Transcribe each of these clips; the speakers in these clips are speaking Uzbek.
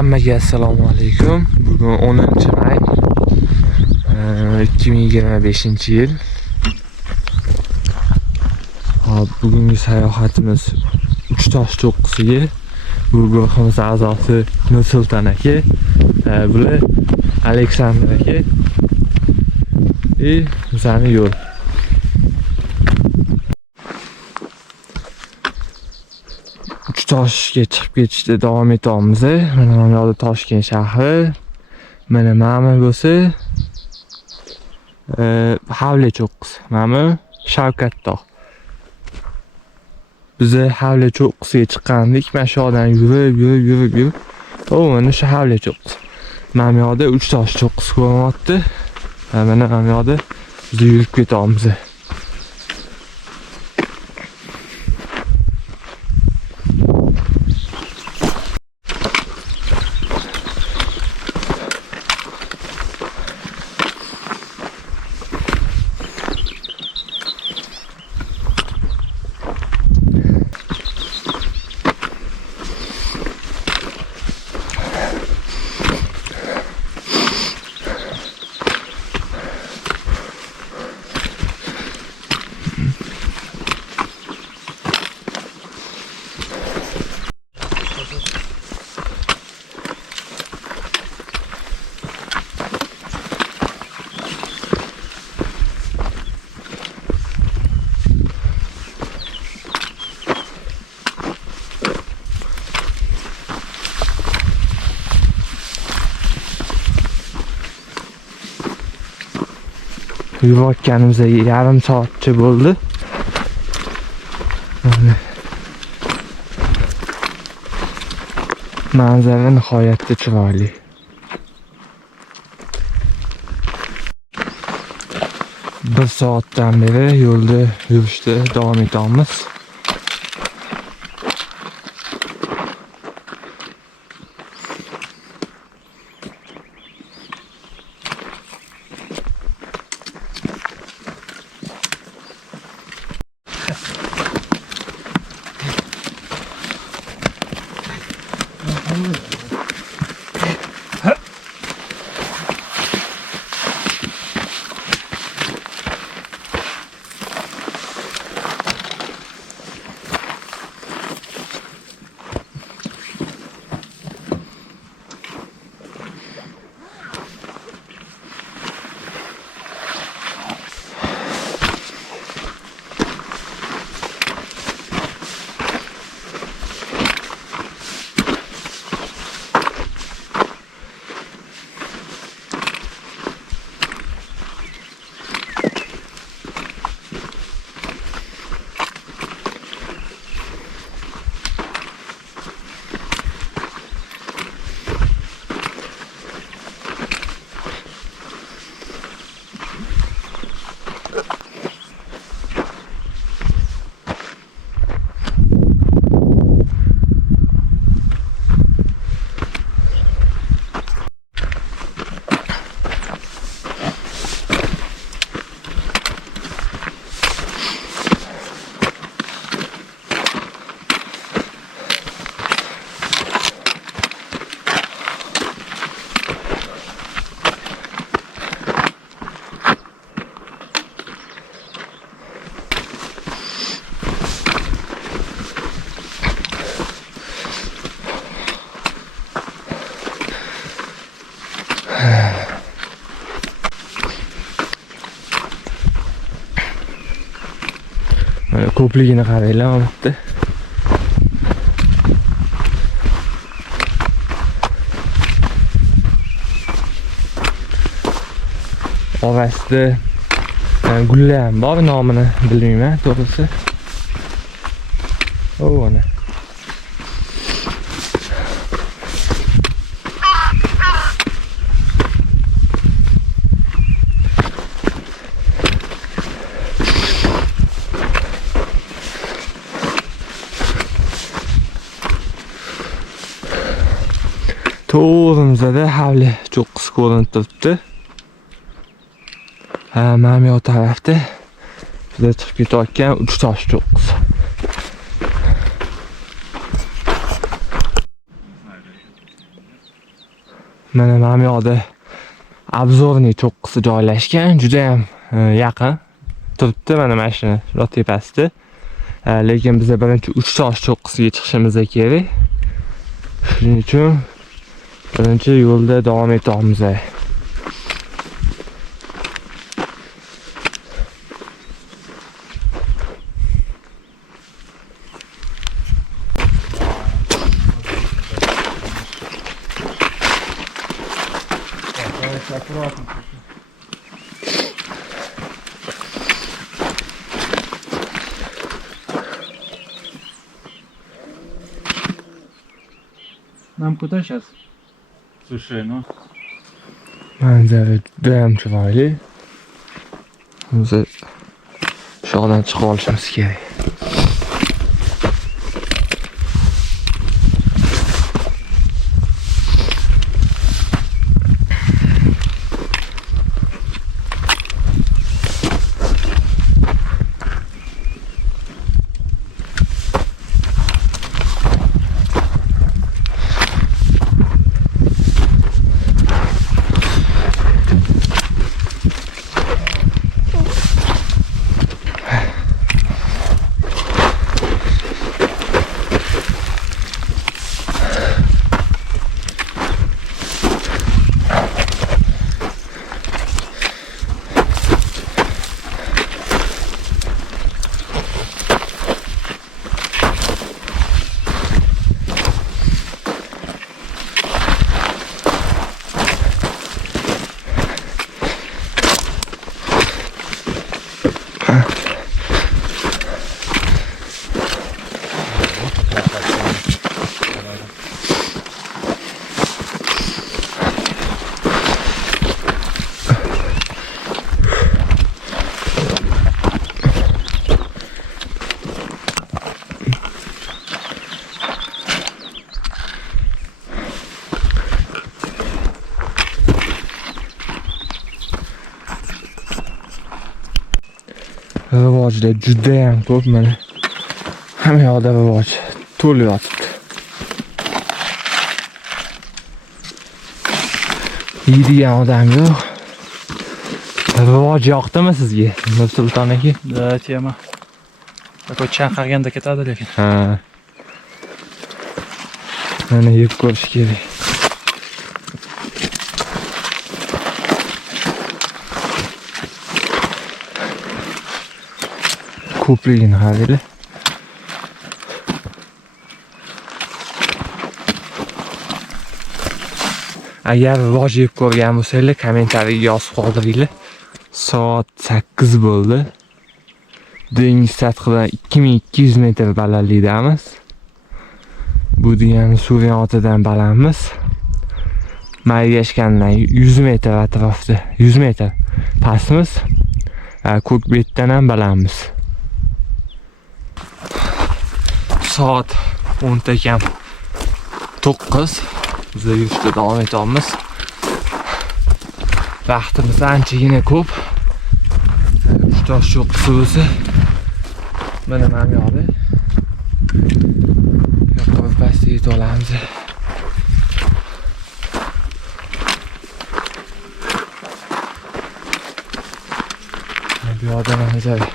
Hammaga assalomu alaykum. Bugun 10-may 2025-yil. Hop, bugungi sayohatimiz Uchtosh cho'qqisiga. Bu guruhimiz a'zosi Nursulton aka, bular Aleksandr aka. Bizani yo'l. Uchtoshga chiqib ketishda davom etamiz. Mana bu yoqda Toshkent shahri. Mana mana bo'lsa Havle cho'qqisi. Mana Shavkat tog'. Biz Havle cho'qqisiga chiqqandik. Mana shu yoqdan yurib. Mana shu Havle cho'qqisi. Mana bu yoqda Uchtosh cho'qqisi ko'rinyapti. Mana bu yoqda biz yurib ketamiz. Yurayotganimizda yarim soatcha bo'ldi. Manzara nihoyatda chiroyli. Bir soatdan beri yo'lda yurishda davom etamiz. Ko'pligini qaranglar, olibdi. Orasida gullar ham bor, nomini bilmayman to'g'risi. Ana. To'g'rimizda Havle cho'qqisi ko'rinib turibdi. Mana bu tarafda bizga chiqib ketayotgan Uchtosh cho'qqisi. Mana bu yoqda obzorniy cho'qqisi joylashgan, juda ham yaqin turibdi mana mashina shu tepasida. Lekin biz birinchi 3 tosh cho'qqisiga chiqishimiz kerak. Shuning uchun birinchi yo'lda davom etamiz. Нам куда сейчас? Слушай, ну... Manzara juda ham chiroyli. Biz shu yoqdan chiqib olishimiz kerak. Rivojlar juda ham ko'p mana. Hamma yoqda rivoj to'lib yotibdi. Yeydigan odam yo'q. Rivoj yoqdimi sizga, Nursulton aka? Да, tema. Такой chanqaganda ketadi lekin. Ha. Mana yeb ko'rish kerak. Ko'pligini qaranglar. Agar rivoj yeb ko'rgan bo'lsanglar, kommentariyaga yozib qoldiringlar. Soat 8 bo'ldi. Dengiz sathidan 2200 metr balandlikdamiz. Bu degani suvning ortidan balandmiz. Maygashgandan 100 metr atrofda, 100 metr pastmiz. Ko'k betdan ham balandmiz. Soat 10 kam 9. Biz yurishda davom etamiz. Vaqtimiz anchagina ko'p. 3 tosh cho'qqisi bo'lsa mana bu yoqda. Yoqqa bir pastga yetib olamiz. Bu yoqda manzara.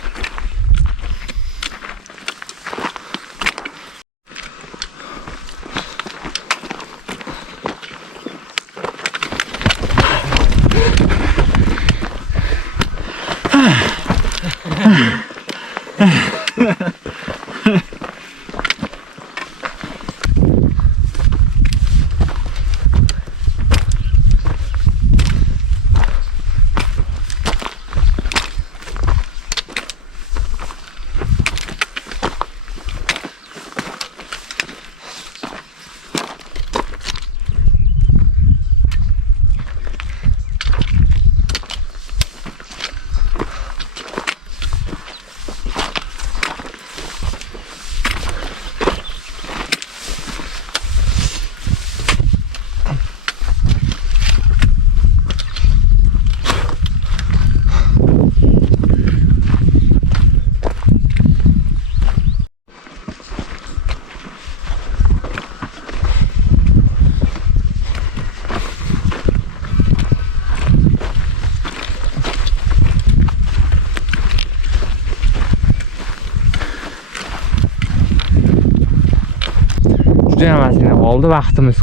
qoldi, vaqtimiz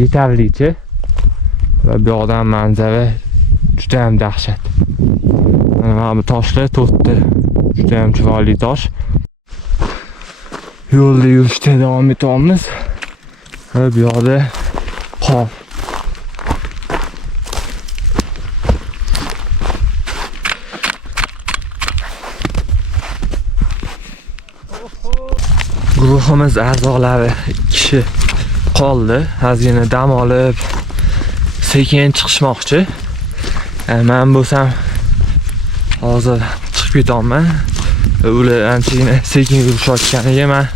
yetarlicha. Va bu yoqdan manzara juda ham dahshat. Mana bu toshlar to'rtta juda ham chiroyli tosh. Yo'lda yurishda davom etamiz. Va bu yoqda qor. Guruhimiz a'zolari 2 kishi qoldi. Ozgina dam olib sekin chiqishmoqchi. Men bo'lsam hozir chiqib ketaman. Ular anchagina sekin yurishayotganiga men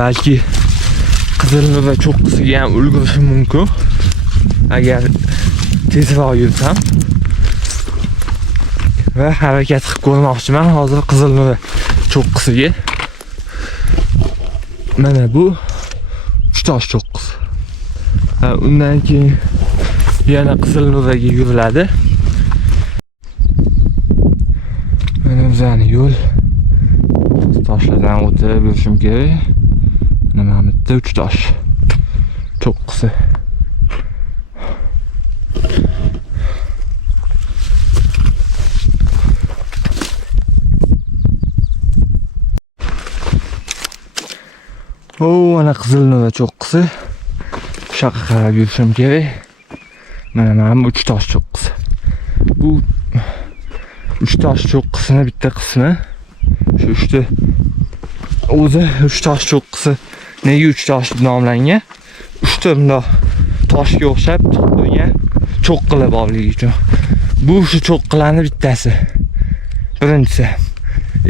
balki Qizilnuva cho'qqisiga ham ulgurishim mumkin. Agar tezroq yursam. Va harakat qilib ko'rmoqchiman hozir Qizilnuva cho'qqisiga. Mana bu 3 tosh cho'qqisi. Undan keyin yana Qizilnuvaga yuriladi. Mana bizning yo'l toshlardan o'tib yurishim kerak. Mana bu yerda 3 tosh cho'qqisi. Ana Qizilnuva cho'qqisi. Bu yoqqa qarab yurishim kerak. Mana bu 3 tosh cho'qqisi. Bu 3 tosh cho'qqisini bitta qismi shu 3ta o'zi 3 tosh cho'qqisi. Nega 3 tosh deb nomlangan? 3 ta bundoq toshga o'xshab turgan cho'qqilar borligi uchun. Bu shu cho'qqilarning bittasi. Birinchisi.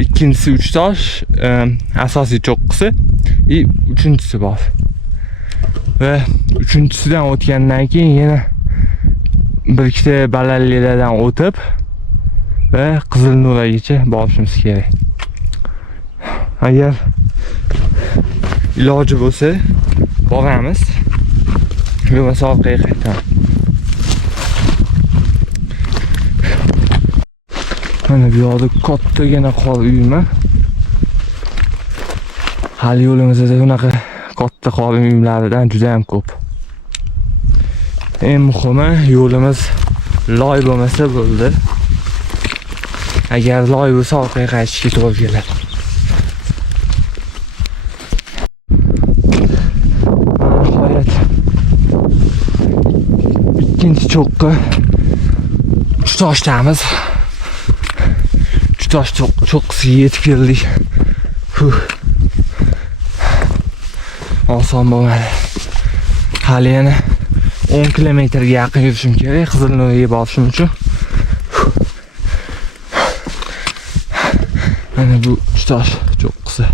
Ikkinchisi 3 tosh asosiy cho'qqisi. Uchinchisi bor. Va uchinchisidan o'tgandan keyin yana bir ikkita balandliklardan o'tib va Qizilnuvagacha borishimiz kerak. Agar iloji bo'lsa boramiz. Bo'lmasa orqaga qaytamiz. Mana bu yoqda kattagina qor uyumi. Hali yo'limizda bunaqa katta qor uyumlaridan juda ham ko'p. Eng muhimi yo'limiz loy bo'lmasa bo'ldi. Agar loy bo'lsa orqaga qaytishga to'g'ri keladi. Nihoyat ikkinchi cho'qqi 3 toshdamiz. 3 tosh cho'qqisiga yetib keldik. Oson bo'lmadi. Hali yana 10 kilometrga yaqin yurishim kerak Qizilnuvaga borishim uchun. Mana bu 3 tosh cho'qqisi.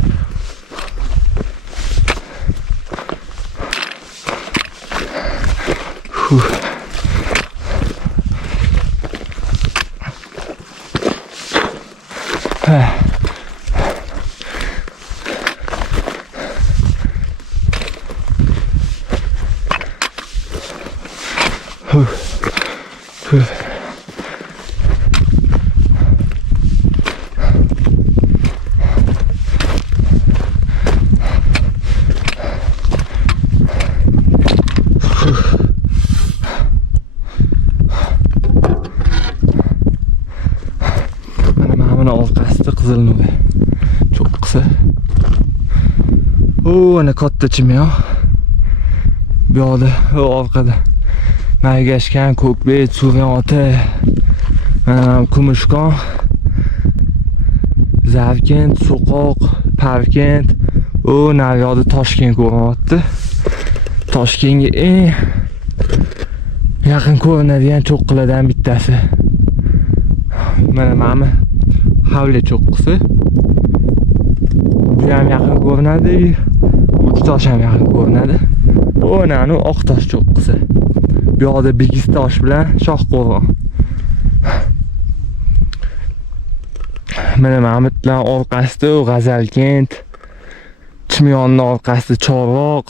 Mana orqasida Qizilnuva cho'qqisi. Ana katta chimyo. Bu yoqda orqada Margashkan, Ko'kbet, Suviyota, Kumushkon, Zavkent, So'qoq, Parkent, nariyoqda Toshkent ko'rinyapti. Toshkentga eng yaqin ko'rinadigan cho'qqilardan bittasi. Mana Havli cho'qqisi. Bu ham yaqin ko'rinadi. 3 tosh ham yaqin ko'rinadi. Ana oq tosh cho'qqisi. Bu yoqda Bigistosh bilan Shohqo'rg'on. Mana Mamitlar orqasida G'azalkent, Chimyonning orqasida Chorvoq.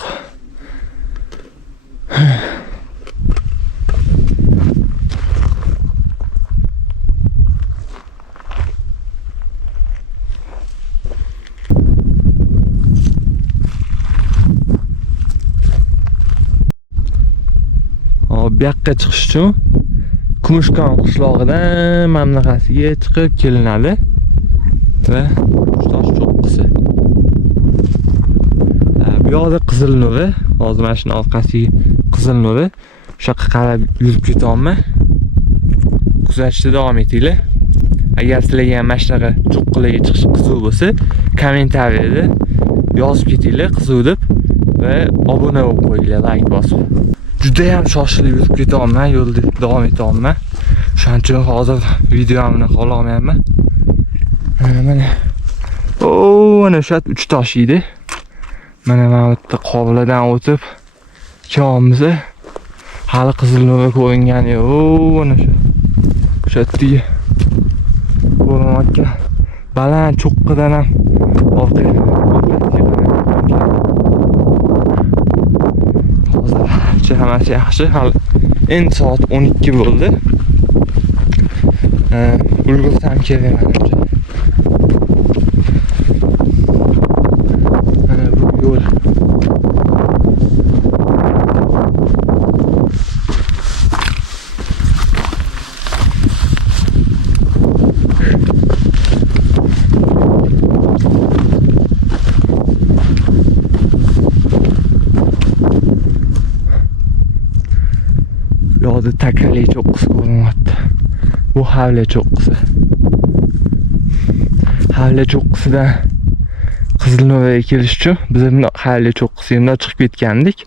bu yoqqa chiqish uchun Kumushkon qishlog'idan mana bunaqasiga chiqib kelinadi va Uchtosh cho'qqisi. Bu yoqda Qizil Nuri, hozir mana shuni orqasiga Qizil Nuri. O'sha yoqqa qarab yurib ketyapman. Kuzatishda davom etinglar. Agar sizlarga ham mana shunaqa cho'qqilarga chiqish qiziq bo'lsa, kommentariyada yozib ketinglar qiziq deb va obuna bo'lib qo'yinglar, like bosib. Juda ham shoshilib yurib ketyapman, yo'lda davom etyapman. Shuning uchun hozir videomni qololmayapman. Mana mana o'sha Uchtosh edi. Mana bu yerda Qobiladan o'tib kelamiz. Hali Qizil Nuri ko'ringani yo'q. Mana o'sha yerda ko'rinayotgan baland cho'qqidan ham orqaga hozir hammasi yaxshi. Hali endi soat 12 bo'ldi. Ulgursam kerak menimcha. Mana bu yo'l. Yo'lda Takali cho'qqisi ko'rinyapti. Bu Havla cho'qqisi. Havla cho'qqisidan Qizil Nuriga kelish uchun biz buni Havla cho'qqisidan chiqib ketgandik.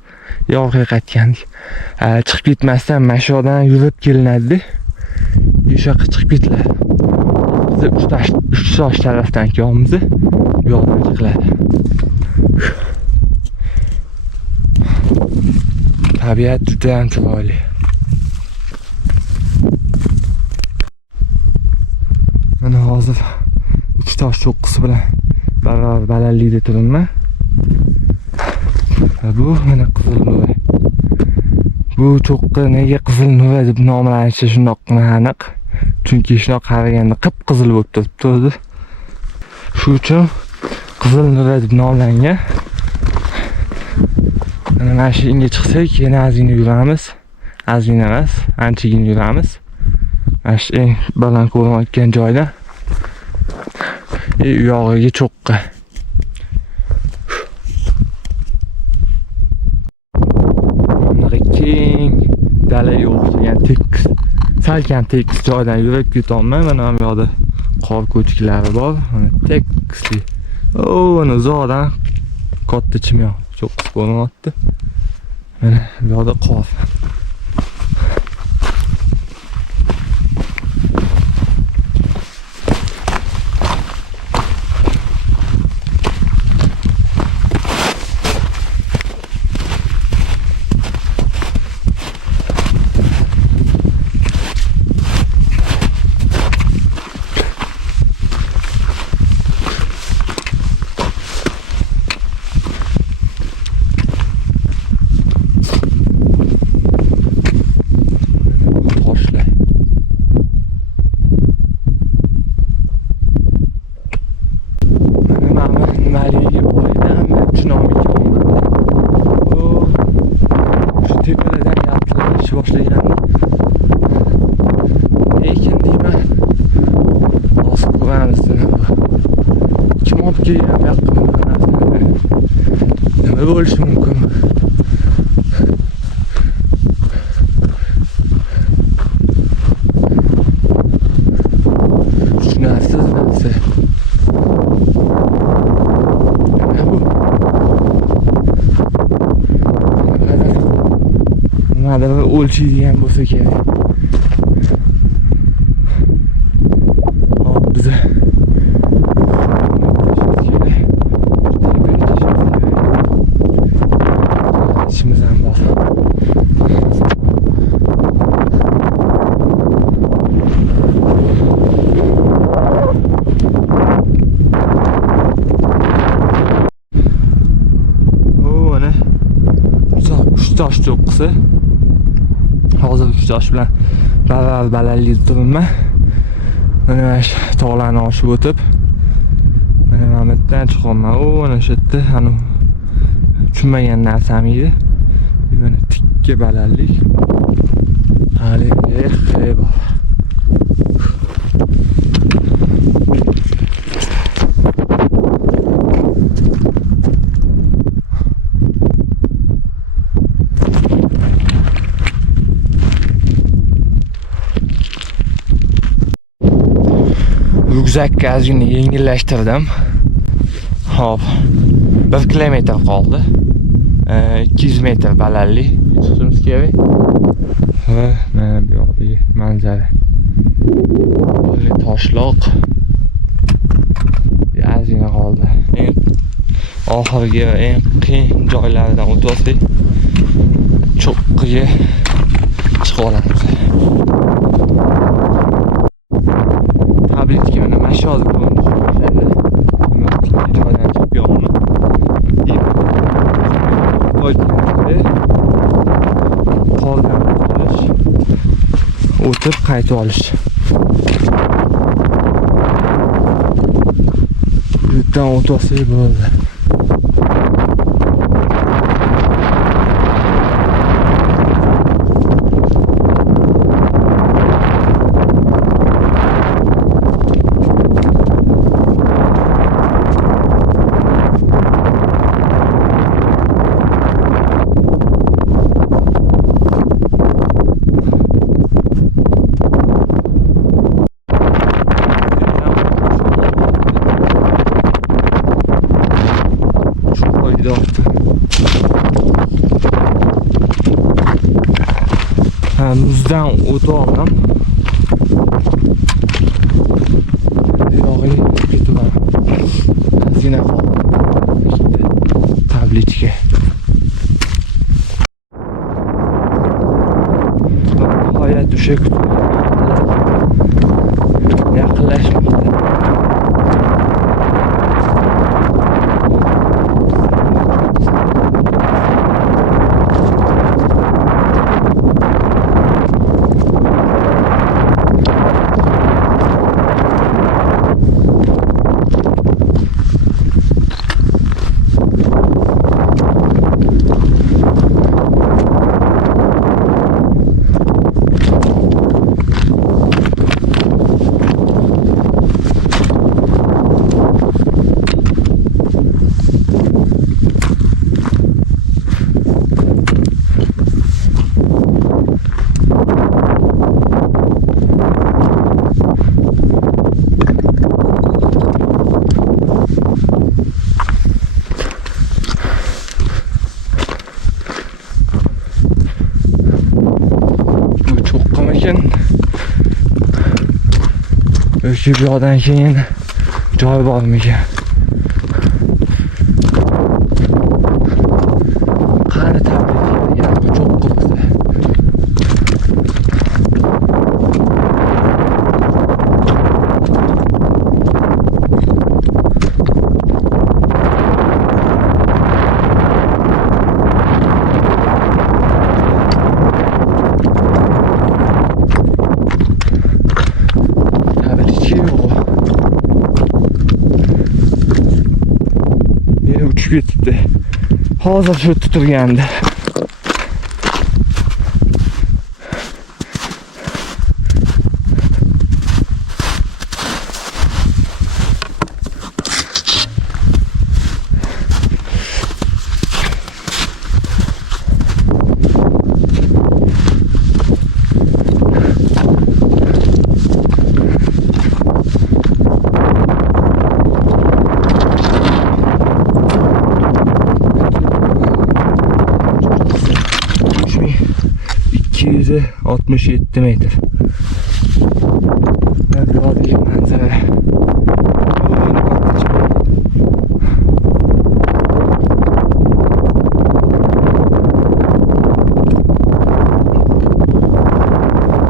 Yo'qqa qaytgandik. Chiqib ketmasdan mana shu yoqdan yurib kelinadi. O'sha yoqqa chiqib ketiladi. Biz Uchtosh tarafdan kelyapmiz. Bu yoqdan chiqiladi. Tabiat juda ham chiroyli. Mana hozir Uchtosh cho'qqisi bilan baravar balandlikda turibman. Bu mana Qizil Nuri. Bu cho'qqi nega Qizil Nuri deb nomlanishi shundoqqina aniq. Chunki shunaqa qaraganda qip-qizil bo'lib turibdi. Shuning uchun Qizil Nuri deb nomlangan. Mana shu inga chiqsak, yana ozgina yuramiz. Ozgina emas, anchagina yuramiz. Mana shu eng baland ko'rinayotgan joyda uyog'iga cho'qqi. Bunaqa keng dalaga o'xshagan tekis, salkam tekis joydan yurib ketyapman. Mana bu yoqda qor ko'chiklari bor. Mana tekisli. Mana uzoqdan katta chimyon cho'qqisi ko'rinyapti. Mana bu yoqda qor. Nima bo'lishi mumkin? Tushunarsiz narsa. Nima bu? Nimadir o'lchaydigan bo'lsa kerak. Hop, biza işimiz ham bor. Mana Uchtosh cho'qqisi. Hozir Uchtosh bilan baravar balandlikda turibman. Mana shu tog'larni oshib o'tib, mana bu yerdan chiqaman. Mana shu yerda tushunmagan narsam edi. Mana tikka balandlik. hali bor. Rükzakni ozgina yengillashtirdim. Hop. 1 kilometr qoldi. 200 metr balandlik chiqishimiz kerak. Va mana bu yoqdagi manzara. O'zi toshloq. Ozgina qoldi. Oxirgi eng qiyin joylaridan o'tib cho'qqiga chiqib olamiz. Tabiatga mana mashhur ko'rinishlar. Ikkinchi joydan chiqib yo'qmi? Qolgan o'tib qaytib olish. Bu yerdan o'tib bo'ldi. Muzdan o'tib oldim. Yog'iy ketaman. Ozgina qoldi. Tablichka. Nihoyat o'sha yaqinlashmoqda. O'sha bu yoqdan keyin joy bormikan? Qani tabiatga bu cho'qqi bo'lsa. Ketdi. Hozir shu turgandi. ...67 metr. Buradagi manzara.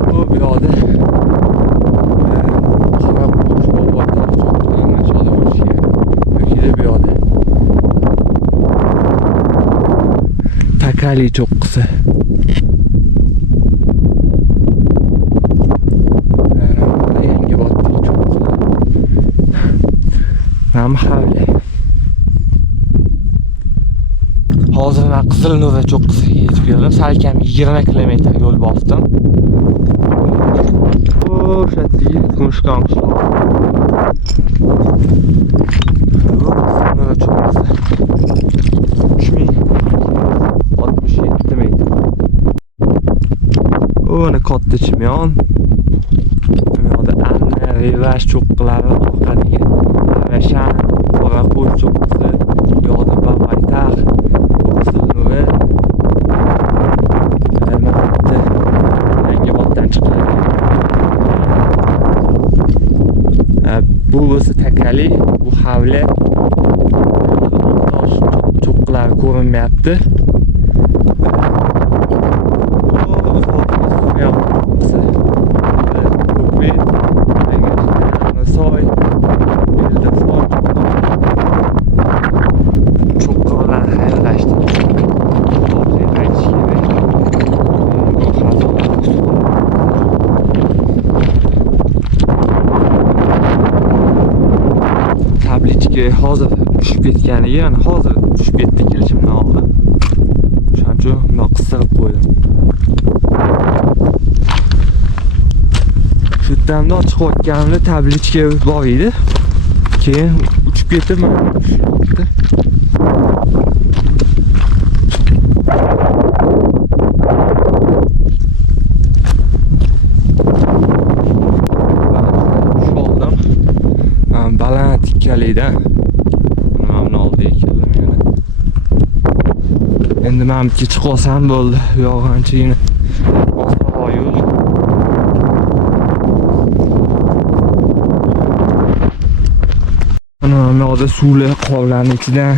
Bu yoqda Takali cho'qqisi. Ham havli. Hozir vaqt Qizilnuva cho'qqisiga yetib keldim. Salkam 20 kilometr yo'l bosdim. O'shatdagi Kumushkon qishlog'i. Qizilnuva cho'qqisi. 3067 metr. O'ni katta chimyon. Bu yoqda Anna, Revash cho'qqilari orqadagi Ravashan, Qoraqo'l cho'qqisi, bu yoqda Babaytar, Qizilnuva. Yangioboddan chiqadi. Bu bo'lsa Takali, bu Havli. Tosh cho'qqilari ko'rinmayapti. Tablichka hozir tushib ketganiga, yani hozir tushib ketdi kelishimdan oldin. Shuning uchun bundoq qistirib qo'ydim. Shu damda ochiq o'tganimda tablichka bor edi. Keyin uchib ketib mana tushibdi. Baland ikkalidan mana oldiga keldim yana. Endi men chiqib olsam bo'ldi. Bu yoq anchagina osmonli yo'l. Mana bu yoqda suvlar qovlarning ichidan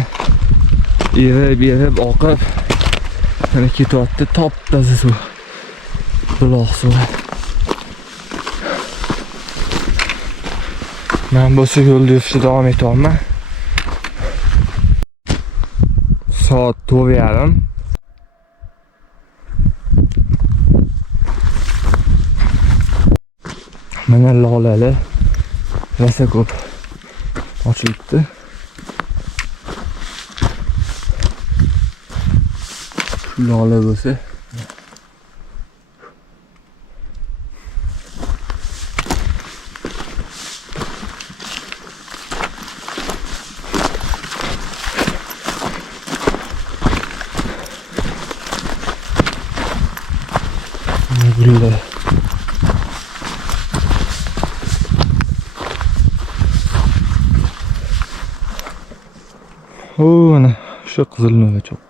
erib oqib yana ketyapti. Top-toza suv. Buloq suvi. Men bo'lsa yo'lda yurishda davom etyapman. Soat 4:30. Mana lolali rosa ko'p ochilibdi. Shu lola bo'lsa gullar. Mana shu Qizilnuva cho'qqisi.